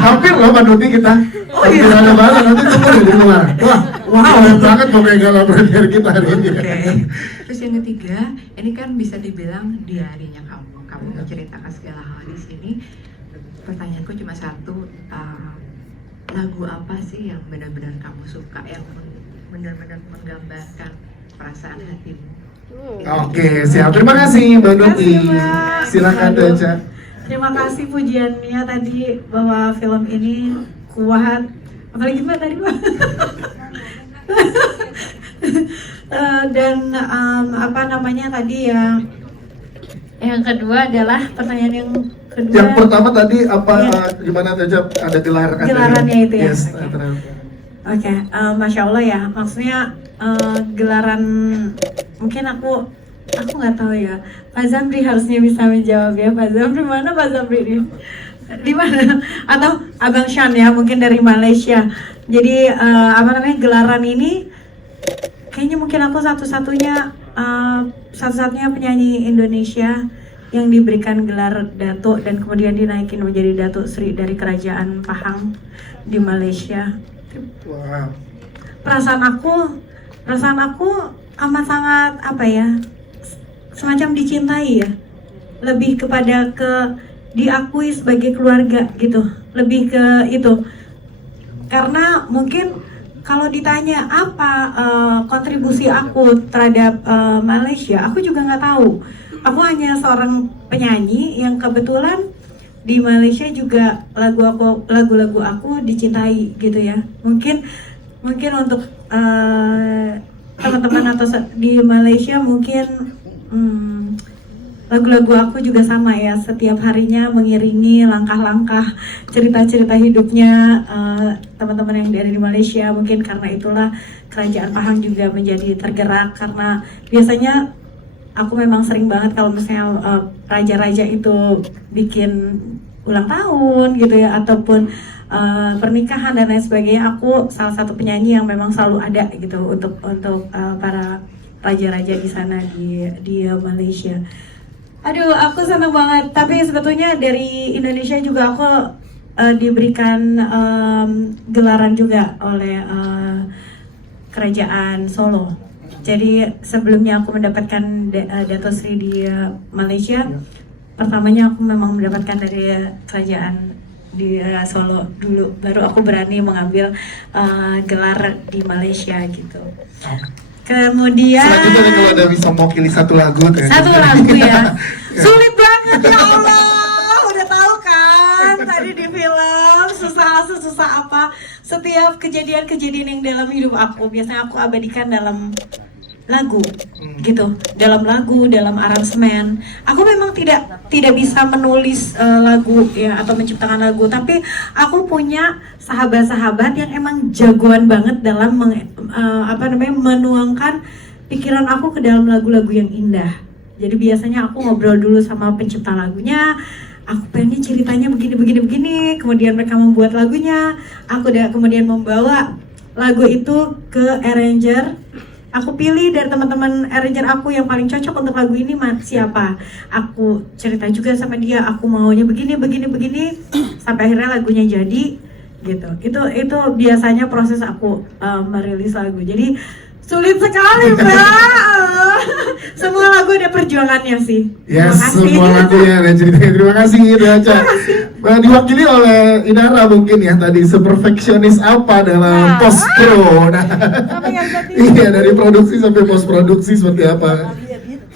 Hampir loh Mbak Nuti kita. Hampir ada banget, nanti tunggu di luar. Wah, keren banget pemegala premier kita hari ini. Oke. Terus yang ketiga, ini kan bisa dibilang diarinya kamu menceritakan segala hal di sini. Pertanyaanku cuma satu, lagu apa sih yang benar-benar kamu suka, yang benar-benar menggambarkan perasaan hatimu? Oke, siap. Terima kasih Mbak Nuti. Terima kasih, Mbak. Silakan Teh Ocha. Terima kasih pujiannya tadi bahwa film ini kuat. Apalagi Mbak tadi Mbak. Dan apa namanya tadi ya? Yang kedua adalah pertanyaan yang kedua. Yang pertama tadi apa, Iya. gimana Teh Ocha, ada gelar kan? Gelarannya itu ya? Yes, Oke. Oke, Masya Allah ya. Maksudnya gelaran, mungkin aku nggak tahu ya. Pak Zamri harusnya bisa menjawab ya. Pak Zamri mana Pak Zamri ini? Di mana? Atau Abang Shan ya, mungkin dari Malaysia. Jadi apa namanya, gelaran ini kayaknya mungkin aku satu-satunya penyanyi Indonesia yang diberikan gelar Datuk dan kemudian dinaikin menjadi Datuk Sri dari Kerajaan Pahang di Malaysia. Wow. Perasaan aku amat sangat apa ya, semacam dicintai ya, lebih kepada diakui sebagai keluarga gitu, lebih ke itu. Karena mungkin kalau ditanya apa kontribusi aku terhadap Malaysia, aku juga nggak tahu. Aku hanya seorang penyanyi yang kebetulan di Malaysia juga lagu-lagu aku dicintai gitu ya. Mungkin untuk teman-teman atau di Malaysia mungkin lagu-lagu aku juga sama ya, setiap harinya mengiringi langkah-langkah cerita-cerita hidupnya teman-teman yang ada di Malaysia. Mungkin karena itulah Kerajaan Pahang juga menjadi tergerak, karena biasanya aku memang sering banget kalau misalnya raja-raja itu bikin ulang tahun gitu ya, ataupun pernikahan dan lain sebagainya, aku salah satu penyanyi yang memang selalu ada gitu untuk para raja-raja di sana di Malaysia. Aduh, aku senang banget. Tapi sebetulnya dari Indonesia juga aku diberikan gelaran juga oleh Kerajaan Solo. Jadi sebelumnya aku mendapatkan Dato Sri di Malaysia, pertamanya aku memang mendapatkan dari kerajaan di Solo dulu, baru aku berani mengambil gelar di Malaysia gitu. Kemudian Selanjutnya kalau ada bisa mewakili satu lagu Teh. satu lagu ya, sulit banget ya Allah, udah tahu kan tadi di film susah apa. Setiap kejadian-kejadian yang dalam hidup aku biasanya aku abadikan dalam lagu gitu, dalam aransemen. Aku memang tidak bisa menulis lagu ya atau menciptakan lagu, tapi aku punya sahabat-sahabat yang emang jagoan banget dalam menuangkan pikiran aku ke dalam lagu-lagu yang indah. Jadi biasanya aku ngobrol dulu sama pencipta lagunya, aku pengen ceritanya begini, kemudian mereka membuat lagunya, aku kemudian membawa lagu itu ke arranger. Aku pilih dari teman-teman arranger aku yang paling cocok untuk lagu ini siapa. Aku cerita juga sama dia, aku maunya begini, sampai akhirnya lagunya jadi gitu. Itu biasanya proses aku merilis lagu. Jadi Sulit sekali, Mbak. Semua lagu ada perjuangannya sih. Yes, Terima kasih. semua lagunya ada ceritanya. Terima kasih Aca. Diwakili oleh Inara mungkin ya tadi, seperfeksionis apa dalam post pro. Nah, iya dari produksi sampai post produksi seperti apa?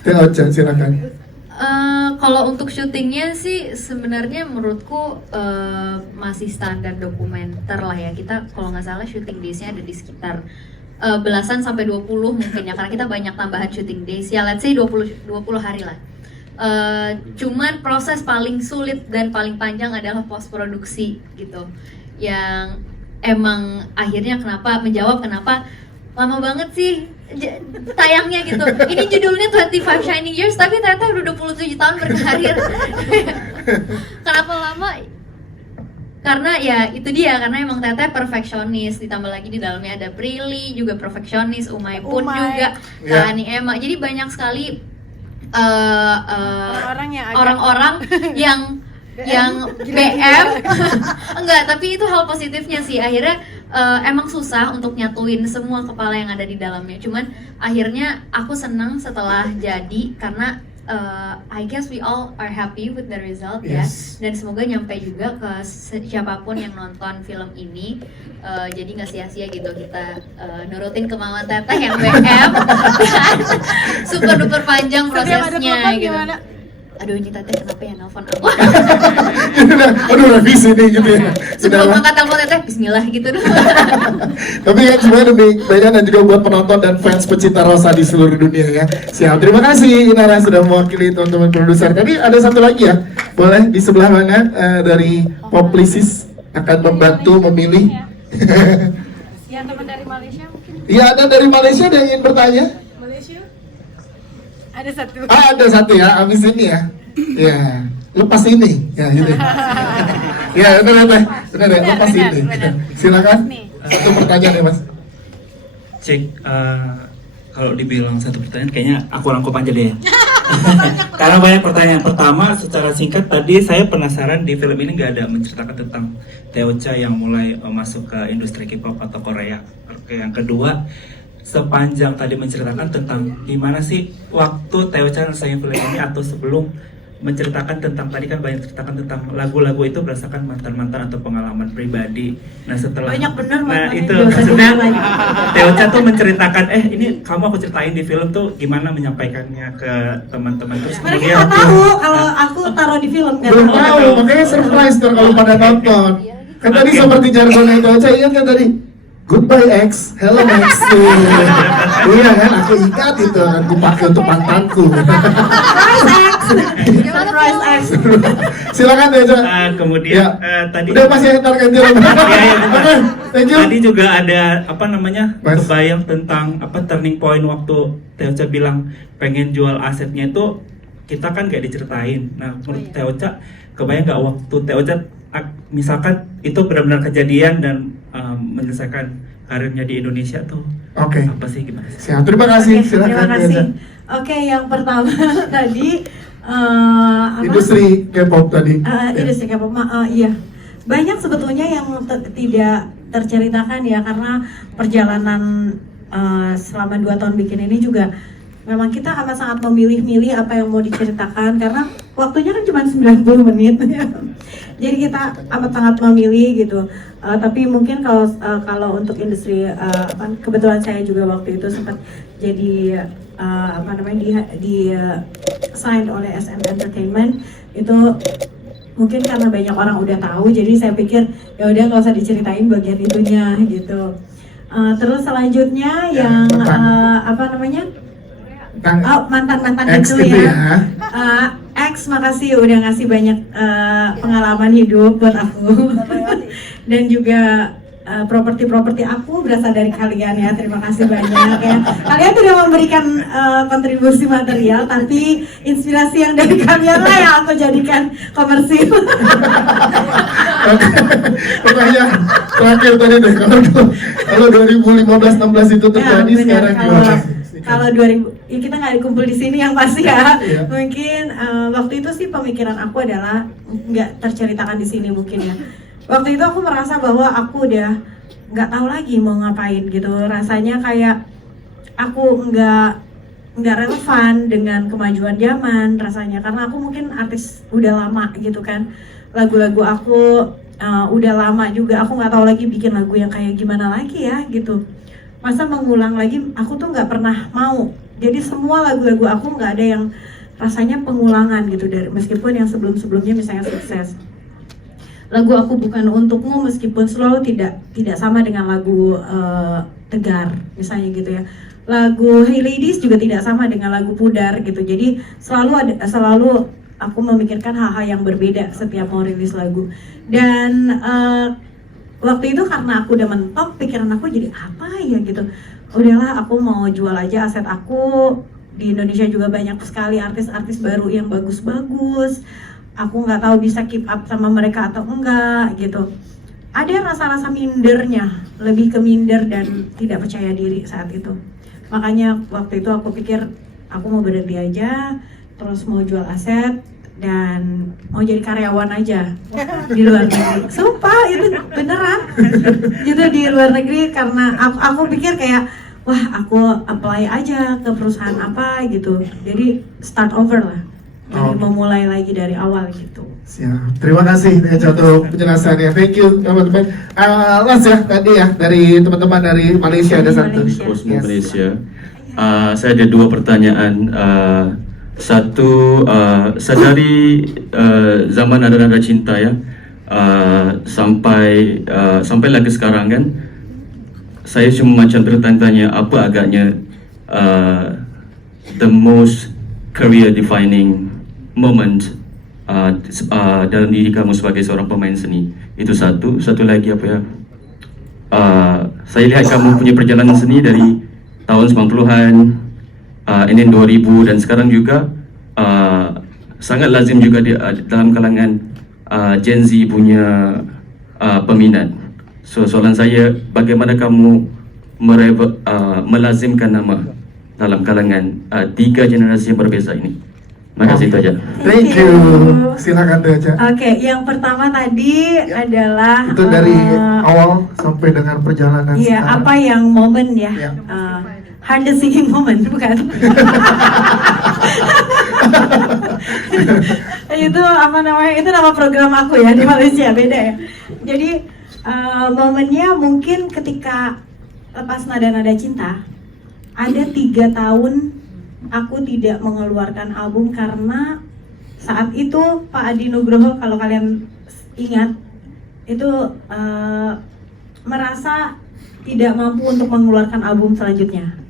Teh Aca silakan. Kalau untuk syutingnya sih sebenarnya menurutku masih standar dokumenter lah ya. Kita kalau nggak salah syuting days-nya ada di sekitar belasan sampai 20 mungkin ya, karena kita banyak tambahan syuting days ya, let's say 20 hari lah. Cuman proses paling sulit dan paling panjang adalah post produksi gitu, yang emang akhirnya kenapa lama banget sih tayangnya gitu. Ini judulnya 25 Shining Years tapi ternyata udah 27 tahun berkarir. Kenapa lama? Karena ya itu dia, karena emang Teteh perfeksionis, ditambah lagi di dalamnya ada Prilly juga perfeksionis, Umay pun juga, Kak Ani Emma, jadi banyak sekali orang-orang yang BM enggak, tapi itu hal positifnya sih, akhirnya emang susah untuk nyatuin semua kepala yang ada di dalamnya, cuman akhirnya aku senang setelah jadi karena I guess we all are happy with the result ya, dan semoga nyampe juga ke siapapun yang nonton film ini. Jadi nggak sia-sia gitu kita nurutin kemauan Teteh yang BM dan super duper panjang prosesnya gitu. Aduh ini Teteh kenapa ya nelfon aku? Aduh revisi nih gitu ya. Sebelum angkat telepon Teteh, Bismillah gitu dong. Tapi kan sebenarnya demi kebaikan dan juga buat penonton dan fans pecinta Rosa di seluruh dunia ya. Siap, terima kasih Inara sudah mewakili teman-teman produser. Tadi ada satu lagi ya, boleh di sebelah mana dari Publicis akan membantu memilih. Yang teman dari Malaysia mungkin. Iya ada dari Malaysia ada yang ingin bertanya? Malaysia? Ada satu. Ada satu ya, abis ini ya. Ya, lepas ini. Ya, gitu. Ya, benar ya, lepas ini. Silakan. Satu pertanyaan ya, Mas. Cek, kalau dibilang satu pertanyaan, kayaknya aku rangkum aja deh ya. Karena banyak pertanyaan. Pertama, secara singkat tadi saya penasaran di film ini nggak ada menceritakan tentang Teocha yang mulai masuk ke industri K-pop atau Korea. Oke, yang kedua, sepanjang tadi menceritakan tentang gimana sih waktu Teocha ngerasain film ini atau sebelum menceritakan tentang, tadi kan banyak ceritakan tentang lagu-lagu itu berdasarkan mantan-mantan atau pengalaman pribadi. Nah setelah Banyak bener nah itu maksudnya Teocha tuh menceritakan ini kamu aku ceritain di film tuh gimana menyampaikannya ke teman-teman, terus Mereka kemudian nggak tahu kalau aku taruh di film kan. Belum tahu, makanya surprise tuh kalau pada nonton. Kan tadi seperti jargonnya Teocha, ingat kan tadi? Goodbye X, hello X. Iya kan, aku ingat itu akan kupakai untuk mantanku. Surprise X. Silakan Teocha. kemudian tadi Udah masih ntar ganti lagi. Oke, thank you. Tadi juga ada kebayang tentang turning point waktu Teocha bilang pengen jual asetnya itu, kita kan gak diceritain. Nah menurut Teocha, kebayang gak waktu Teocha misalkan itu benar-benar kejadian dan menyelesaikan karirnya di Indonesia tuh apa sih, gimana sih? Siap, terima kasih. Oke, Silakan terima kasih. Teocha. Oke, yang pertama tadi Industri K-pop tadi. Industri K-pop, iya. Banyak sebetulnya yang tidak terceritakan ya, karena perjalanan selama 2 tahun bikin ini juga memang kita amat sangat memilih-milih apa yang mau diceritakan karena waktunya kan cuma 90 menit. Jadi kita amat sangat memilih gitu. Tapi mungkin kalau untuk industri kebetulan saya juga waktu itu sempat jadi di signed oleh SM Entertainment, itu mungkin karena banyak orang udah tahu, jadi saya pikir ya udah nggak usah diceritain bagian itunya gitu. Terus selanjutnya yang mantan X itu ya. X, makasih udah ngasih banyak pengalaman hidup buat aku. Dan juga properti aku berasal dari kalian ya, terima kasih banyak ya. Kalian tidak memberikan kontribusi material, tapi inspirasi yang dari kalian lah yang aku jadikan komersil. Pertanyaan terakhir tadi deh, kalau 2015-16 itu terjadi Ya, sekarang gimana? Kalau 2000 ya kita nggak dikumpul di sini yang pasti ya. Iya. Mungkin waktu itu sih pemikiran aku adalah nggak terceritakan di sini mungkin ya. Waktu itu aku merasa bahwa aku udah nggak tahu lagi mau ngapain gitu. Rasanya kayak aku nggak relevan dengan kemajuan zaman rasanya, karena aku mungkin artis udah lama gitu kan, lagu-lagu aku udah lama juga, aku nggak tahu lagi bikin lagu yang kayak gimana lagi ya gitu. Masa mengulang lagi, aku tuh nggak pernah mau. Jadi semua lagu-lagu aku nggak ada yang rasanya pengulangan gitu, dari meskipun yang sebelum-sebelumnya misalnya sukses. Lagu Aku Bukan Untukmu meskipun selalu tidak sama dengan lagu Tegar misalnya gitu ya. Lagu Hey Ladies juga tidak sama dengan lagu Pudar gitu. Jadi selalu aku memikirkan hal-hal yang berbeda setiap mau rilis lagu. Dan waktu itu karena aku udah mentok, pikiran aku jadi apa ya gitu. Udahlah, aku mau jual aja aset aku. Di Indonesia juga banyak sekali artis-artis baru yang bagus-bagus. Aku nggak tahu bisa keep up sama mereka atau enggak gitu. Ada rasa-rasa mindernya, lebih ke minder dan tidak percaya diri saat itu. Makanya waktu itu aku pikir aku mau berhenti aja, terus mau jual aset dan mau jadi karyawan aja di luar negeri. Sumpah itu beneran. Gitu di luar negeri, karena aku pikir kayak wah, aku apply aja ke perusahaan apa gitu. Jadi start over lah. Jadi memulai lagi dari awal gitu. Siap. Terima kasih Eca untuk penjelasannya. Thank you teman-teman. Las ya tadi ya dari teman-teman dari Malaysia ada satu. Cosmo Malaysia. Saya ada dua pertanyaan. Satu, sedari zaman Nada-Nada Cinta ya, sampai lagi sekarang kan, saya cuma macam bertanya-tanya apa agaknya the most career defining moment dalam diri kamu sebagai seorang pemain seni. Itu satu lagi apa ya, saya lihat kamu punya perjalanan seni dari tahun 90-an, ini 2000 dan sekarang juga sangat lazim juga dalam kalangan Gen Z punya peminat. So soalan saya, bagaimana kamu melazimkan nama dalam kalangan 3 generasi yang berbeza ini? Terima kasih, itu aja. Thank you. Silakan Eca. Oke, yang pertama tadi adalah Itu dari awal sampai dengan perjalanan iya, sekarang. apa yang momen ya? Ya. Hardest singing moment, bukan? Itu apa namanya? Itu nama program aku ya di Malaysia, beda ya. Jadi momennya mungkin ketika lepas Nada-Nada Cinta, ada 3 tahun aku tidak mengeluarkan album karena saat itu Pak Adi Nugroho, kalau kalian ingat, itu merasa tidak mampu untuk mengeluarkan album selanjutnya.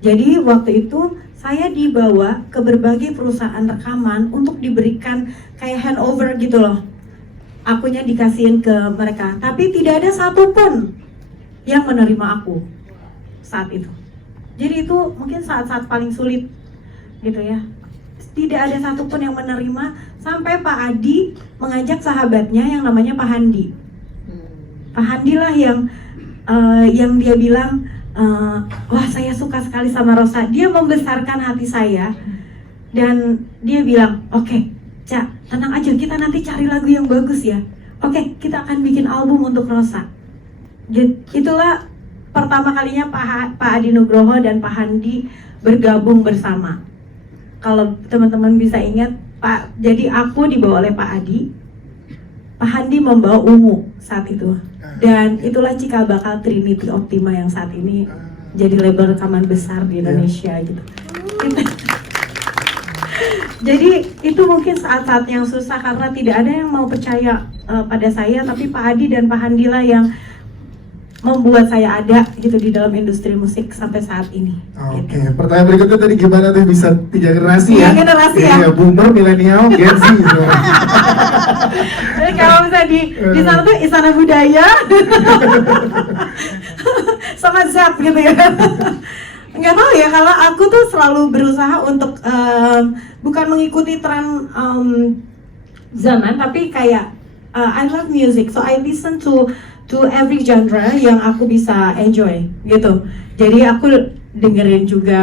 Jadi waktu itu saya dibawa ke berbagai perusahaan rekaman untuk diberikan kayak handover gitu loh. Akunya dikasihin ke mereka, tapi tidak ada satupun yang menerima aku saat itu. Jadi itu mungkin saat-saat paling sulit gitu ya. Tidak ada satupun yang menerima, sampai Pak Adi mengajak sahabatnya yang namanya Pak Handi. Pak Handi lah yang dia bilang, wah saya suka sekali sama Rosa. Dia membesarkan hati saya dan dia bilang, oke, Ca, tenang aja, kita nanti cari lagu yang bagus ya. Oke, kita akan bikin album untuk Rosa. Itulah pertama kalinya Pak Adi Nugroho dan Pak Handi bergabung bersama. Kalau teman-teman bisa ingat, jadi aku dibawa oleh Pak Adi, Pak Handi membawa Ungu saat itu. Dan itulah cikal bakal Trinity Optima yang saat ini jadi label rekaman besar di Indonesia gitu. Jadi itu mungkin saat-saat yang susah karena tidak ada yang mau percaya pada saya, tapi Pak Adi dan Pak Handi lah yang membuat saya ada gitu di dalam industri musik sampai saat ini. Oke, pertanyaan berikutnya tadi gimana tuh bisa 3 generasi ya? 3 generasi ya? Iya, boomer, milenial, Gen Z gitu. Jadi kalau bisa di sana tuh Istana Budaya sama Zap gitu ya. Nggak tahu ya, kalau aku tuh selalu berusaha untuk bukan mengikuti tren zaman, tapi kayak I love music, so I listen to every genre yang aku bisa enjoy gitu. Jadi aku dengerin juga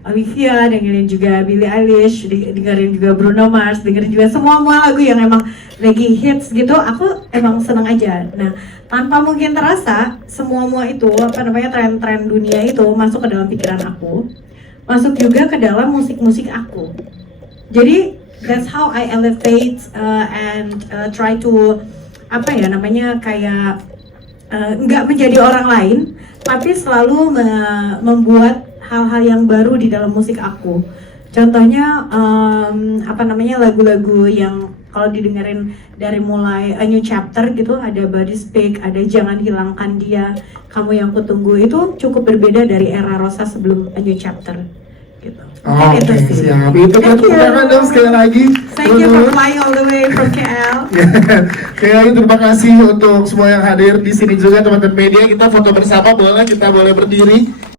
Olivia, dengerin juga Billie Eilish, dengerin juga Bruno Mars, dengerin juga semua lagu yang emang lagi hits gitu, aku emang seneng aja. Nah, tanpa mungkin terasa semua itu tren-tren dunia itu masuk ke dalam pikiran aku, masuk juga ke dalam musik-musik aku. Jadi that's how I elevate and try to kayak nggak menjadi orang lain, tapi selalu membuat hal-hal yang baru di dalam musik aku. Contohnya lagu-lagu yang kalau didengerin dari mulai A New Chapter gitu, ada Body Speak, ada Jangan Hilangkan Dia, Kamu Yang Kutunggu, itu cukup berbeda dari era Rosa sebelum A New Chapter gitu. Oke, siap. Itu kan tepuk dong sekali lagi. Thank you for flying all the way from KL. Terima kasih untuk semua yang hadir di sini juga teman-teman media. Kita foto bersama boleh, kita boleh berdiri.